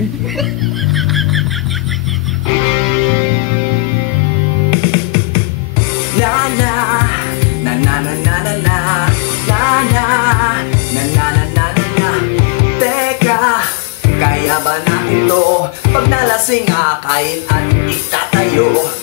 Na na na na na na na na na na na na na na na. Teka, kaya ba natin to? Pag nalasing akain at itatayo.